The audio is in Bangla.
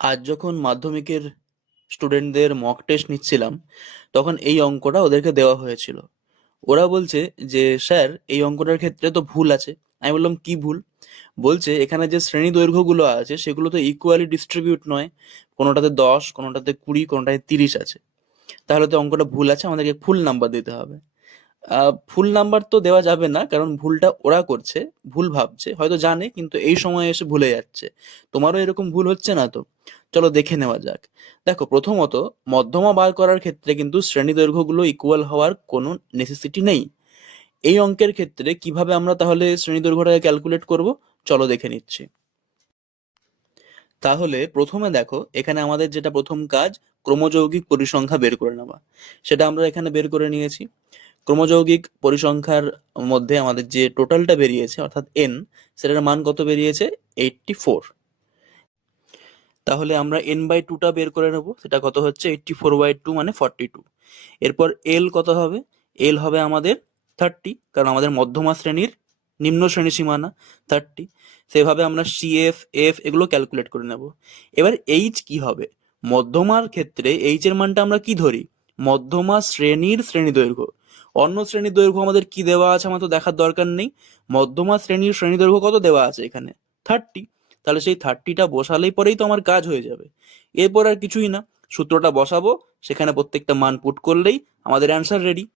আজ যখন মাধ্যমিকের স্টুডেন্টদের মক টেস্ট নিচ্ছিলাম, তখন এই অঙ্কটা ওদেরকে দেওয়া হয়েছিল। ওরা বলছে যে স্যার, এই অঙ্কটার ক্ষেত্রে তো ভুল আছে। আমি বললাম কি ভুল? বলছে এখানে যে শ্রেণী দৈর্ঘ্যগুলো আছে সেগুলো তো ইকুয়ালি ডিস্ট্রিবিউট নয়। কোনোটাতে 10, কোনোটাতে 20, কোনোটাতে 30 আছে। তাহলে তো অঙ্কটা ভুল আছে, আমাদেরকে ফুল নাম্বার দিতে হবে। ফুল নাম্বার তো দেওয়া যাবে না, কারণ ভুলটা ওরা করছে, ভুল ভাবছে, হয়তো জানে কিন্তু এই সময় এসে ভুলে যাচ্ছে। তোমারও এরকম ভুল হচ্ছে না তো? চলো দেখে নেওয়া যাক। দেখো, প্রথমত মধ্যমা বার করার ক্ষেত্রে কিন্তু শ্রেণী দৈর্ঘ্যগুলো ইকুয়াল হওয়ার কোনো নেসেসিটি নেই। এই অঙ্কের ক্ষেত্রে কিভাবে আমরা তাহলে শ্রেণী দৈর্ঘ্যটাকে ক্যালকুলেট করব, চলো দেখে নিচ্ছি। তাহলে প্রথমে দেখো, এখানে আমাদের যেটা প্রথম কাজ, ক্রমযৌগিক পরিসংখ্যা বের করে নেওয়া। সেটা আমরা এখানে বের করে নিয়েছি। ক্রমযৌগিক পরিসংখ্যার মধ্যে আমাদের যে টোটালটা বেরিয়েছে অর্থাৎ এন, সেটার মান কত বেরিয়েছে? 84। তাহলে আমরা এন বাই টুটা বের করে নেব, সেটা কত হচ্ছে? 84/2 মানে 42। এরপর এল কত হবে? এল হবে আমাদের 30, কারণ আমাদের মধ্যমা শ্রেণীর নিম্ন শ্রেণী সীমানা 30। সেভাবে আমরা সিএফ, এফ এগুলো ক্যালকুলেট করে নেব। এবার এইচ কি হবে? মধ্যমার ক্ষেত্রে এইচ এর মানটা আমরা কি ধরি? মধ্যমা শ্রেণীর শ্রেণী দৈর্ঘ্য। অন্য শ্রেণীর দৈর্ঘ্য আমাদের কি দেওয়া আছে আমার তো দেখার দরকার নেই। মধ্যমা শ্রেণীর শ্রেণী দৈর্ঘ্য কত দেওয়া আছে এখানে? 30। তাহলে সেই 30টা বসালেই পরেই তো আমার কাজ হয়ে যাবে। এরপর আর কিছুই না, সূত্রটা বসাবো, সেখানে প্রত্যেকটা মান পুট করলেই আমাদের অ্যান্সার রেডি।